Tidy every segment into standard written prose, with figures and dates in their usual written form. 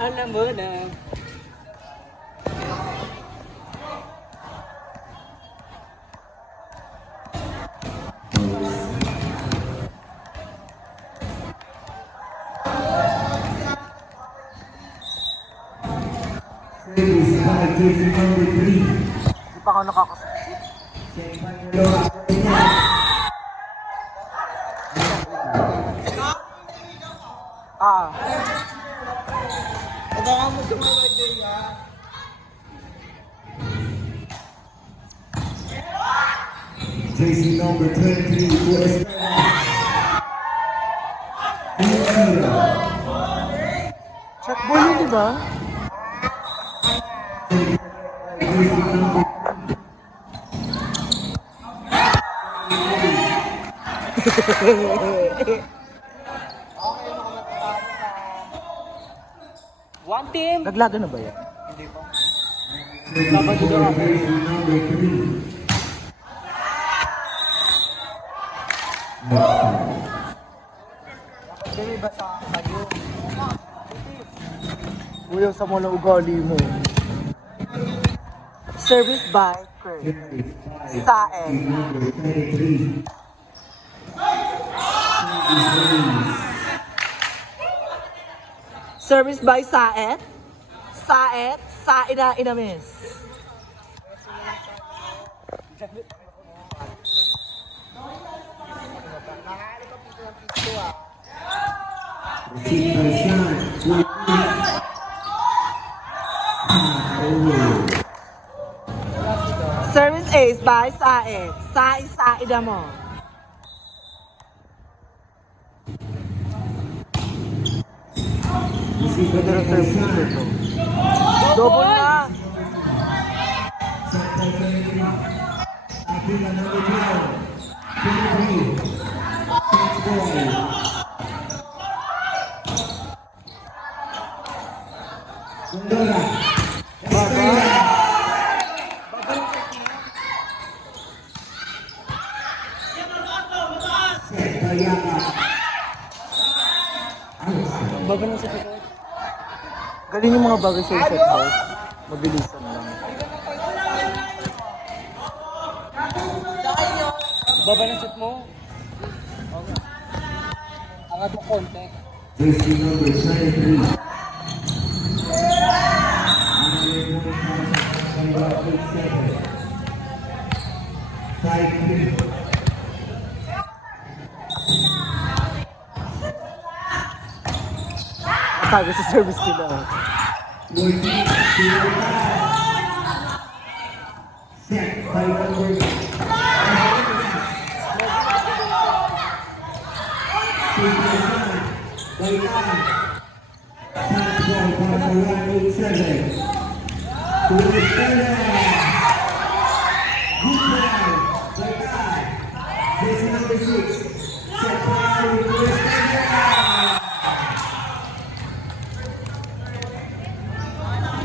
Alam mo na. Hindi pa ako nakakasabi. Abangan mo sumawad din ha. Jersey number 23 for Check ball yun, di ba? One team. Naglado na ba yan? Hindi pa. Jersey number 3. Hindi ba sa kayo? Uy, sa mga ugali mo. Service by Kurt. Saen. Number 23. Service by Saet. Saet. Saina inamis. Received by Sean. 23. Service ace by Saet. Saina mo. Received by service Sean. dito. Double na. Africa number 12. 23. Six boy. Sondora. Bago na sa pagkakas. Galing yung mga bagay sa set house. Mabilisan lang. Baba ng shoot mo. Okay. Angat mo konti. Jersey number 23. Sabi sa service nila. Set by number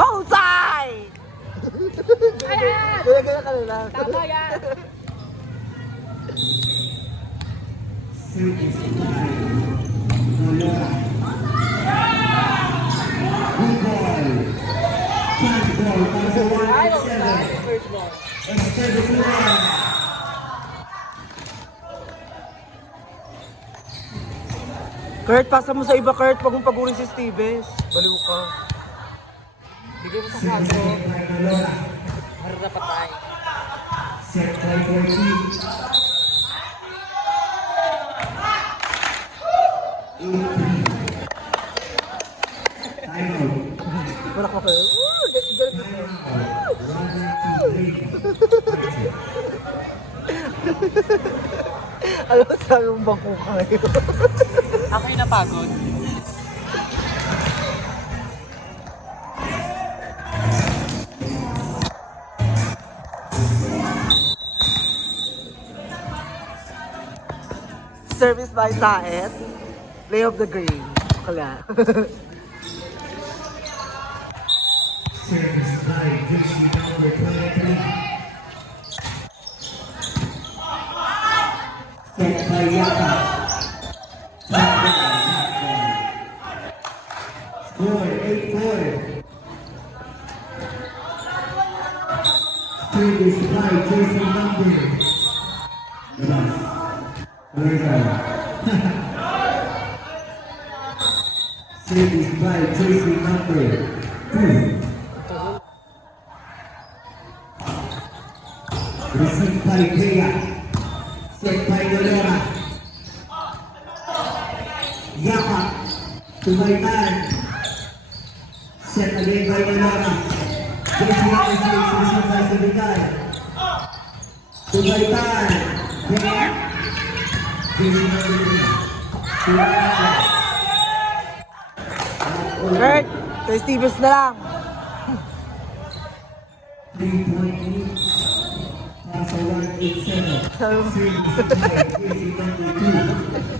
Bonsai! Gaya-gaya ka nila. Tama yan. First ball. Kurt, pasa mo sa iba, Kurt. Huwag mong pagurin si Steves. Baliw ka. Bigay mo sa kaso. Harap na patay. Set by 14. Wala ka kayo. Alam mo, sabi mong bangko ka ngayon. Ako yung napagod. Service by Saet. Play of the green. Kala. Service by Jersey number 23. Set by Yaka. Score 8. 8-4. Service by jersey number. Labas. Service by jersey number 2. Receive by Bea. Set by Dolora. Yapa. Tumaitan. Set again by Dolora. Jersey number 6. Receive by Sabitan. Tumaitan. Bea. Jersey number 3. Tumaitan. Kurt, kay Stevens na lang. 3.8. Nasa 187. Service by jersey number 2.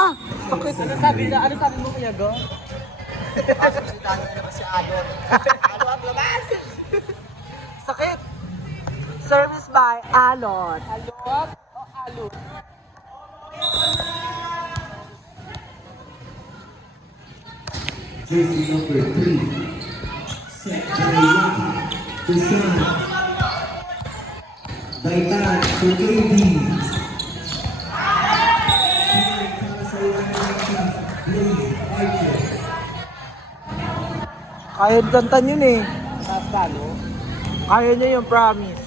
Ah! Sakit. Ano sabi mo kaya, Go? Sasalita na naman si Alon. Alon, labas! Sakit. Service by Alon. Alon o Alon? Jersey number 3. Set by Yaki to Sean. Baitan to KB. Blaze Archer. Kaya kantan yun eh. Tapos talo? Kaya niya yung promise.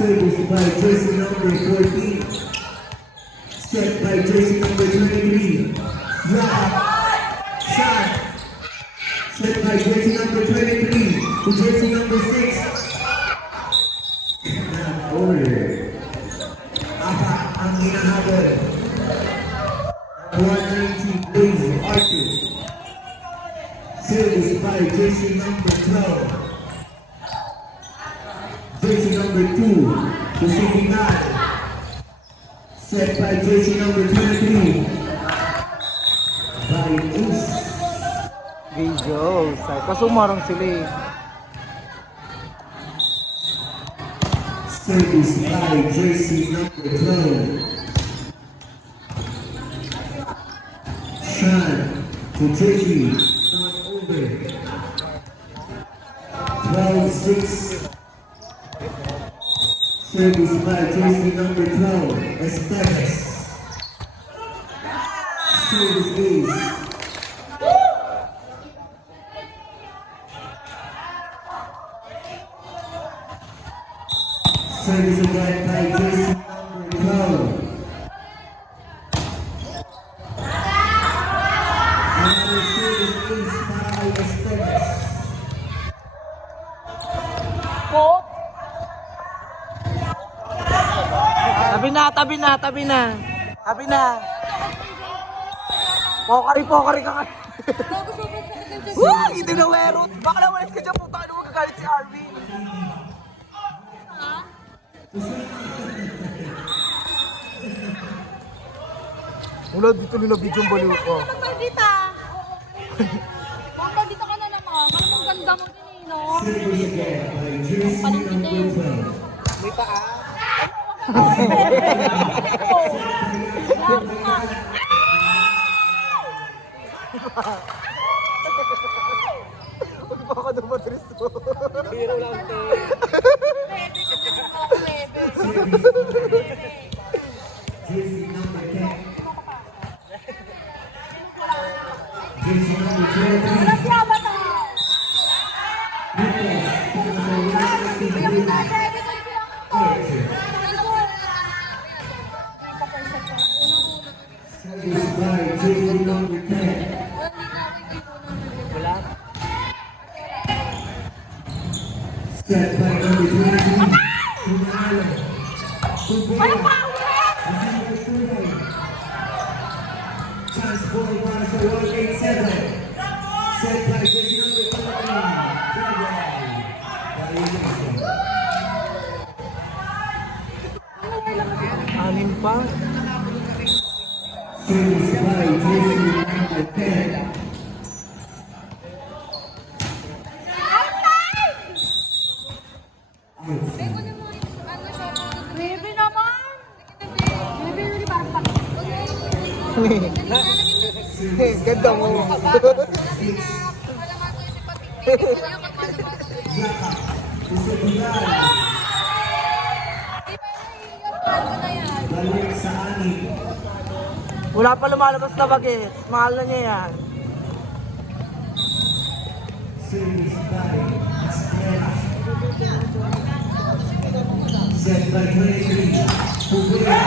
Service by jersey number 14. Set by jersey number 23. Drop. Shot. Set by jersey number 23 to jersey number 6. Order. Apa ang hinahabol. 190 Blaze Archer. Service by jersey number 12. Jersey number 2 to 69. Set by jersey number 23. By Ace. Video. Kaso marang sila eh. Service by jersey number 12. Sean to jersey. Not over. 12-6. Service by jersey number 12, Esteves. Service Ace. Service again by jersey number 12. Another service Ace para kay Esteves. Tabi na. Pokari ka. Wah! Ito na werot. Baka nawalis ka dyan po. Ano magagalit si Arvin? Wala dito nila video baliw ko. Magpaldita! Magpaldita ka na naman. Parang ang ganda mo din eh, no? Service again by jersey number 12. May paa. Laro ka! Baka dumatris ko. Biro lang te. Bebe, kukunin mo ako, bebe. Jersey number 10. Jersey number 23. Alas yawa to! Nicholas, para sa 160 Bebe, Blaze bebe, Archer. Ano? Service by jersey number 10. Wala. Set by number 23. Tunalo. Tubea. Chance ball para sa 187. Set by jersey number 13. Anim pa. Service by jersey number 10. Out. Ganda mo. Wala nga ko yung sipatik. Di ba naiiyak ko na yan? Balik sa anim. Wala pa lumalabas na bagets. Mahal na niya yan. Service by Estrella. Set by 23. Puglia.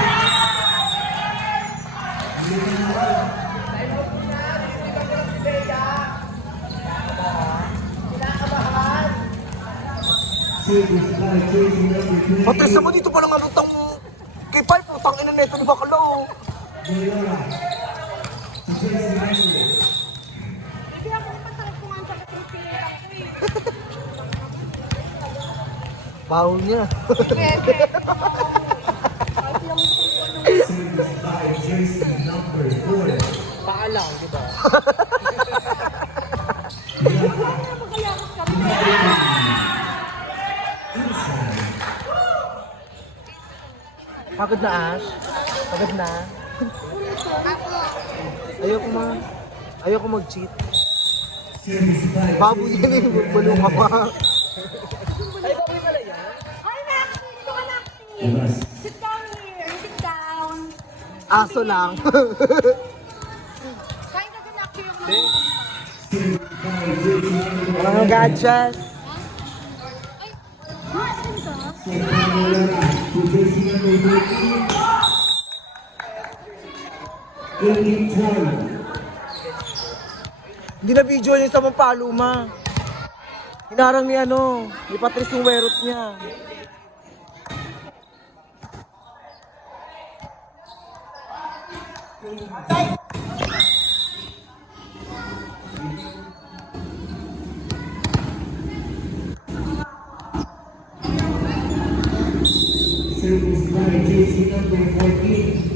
Service by jersey number 20. Patrisa mo dito palang ano tang K5, putang ina neto ni Bakalaw. Loyola. Jersey number. Hindi ako napasarap kumain sa kasing pinitang ko eh. Baho niya. Bebe. Service by jersey number 4. Paalang, di ba? Magayakot kami. Pagod na Ash? Pagod na? Ayoko mag-cheat. Service by Baboy yan eh, bulong ka pa. Ay, Maxi! Ito ka, Maxi! Sit down here. Sit down. Aso lang. Kain ka din, Maxi, yung Service by jersey number 1. Mga gadgets. Ay, Maxi ka? Set by Loyola. To jersey number 13. 18-12. Hindi na video niya sa Pampaluma. Hinarang ni ano, ni Patrice yung werot niya. Service by jersey number 14.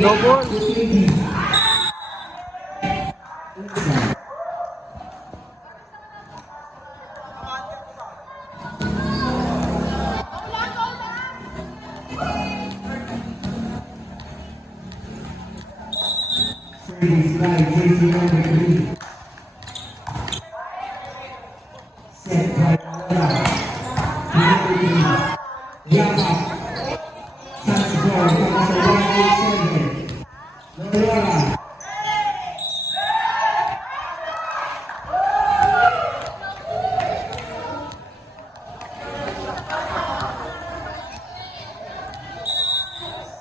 Double. Service by jersey number 3. Set by Loyola. Yama. Touch ball. Para sa 187. Loyola.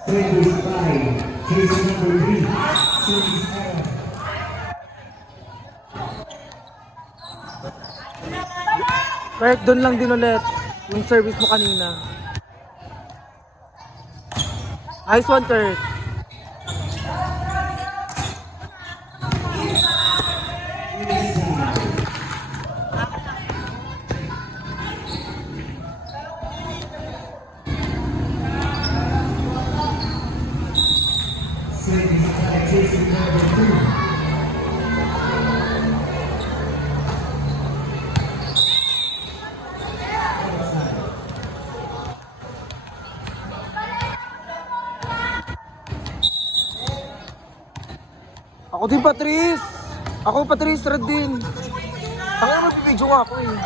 Service by jersey number 3. Service error. Kurt, doon lang din ulit. Yung service mo kanina. Nice one, Kurt. Service by jersey number 2. Ako din, Patrice. Ako, Patrice, red din. Tangin mo, video nga ako eh.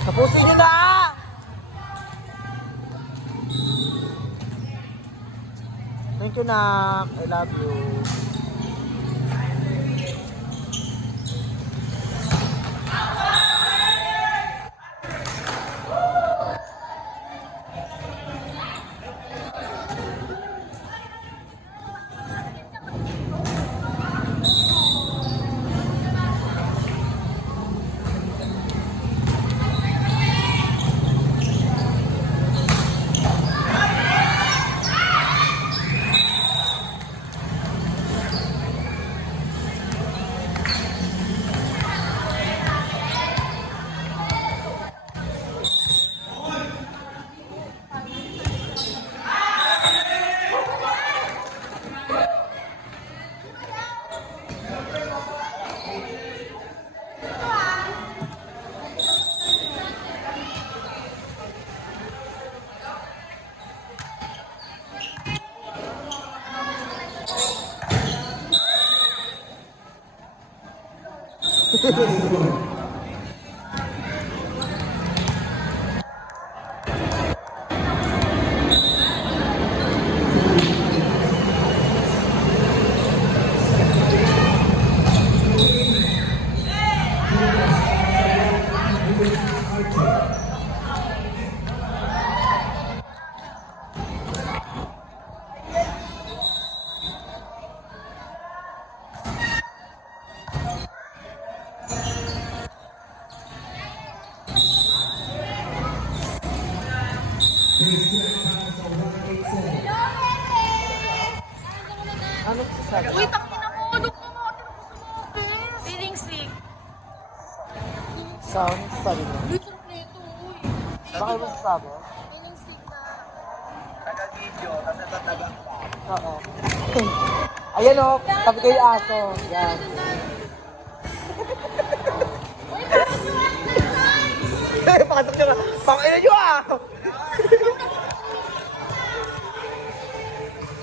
Tapusin nyo na! Thank you, Nak. I love you. Ano sasabi? Uy, tangin ako. Doon ko mga tinapos sa mga best. Feeling sick. Sound, sabi mo. Uy, sarap na ito. Uy. Baka mo sasabi? Feeling sick na. Oo. Ayan o, tabi kayo aso. Yan. Uy, parang yung Pasok nyo na. Pangina nyo ah!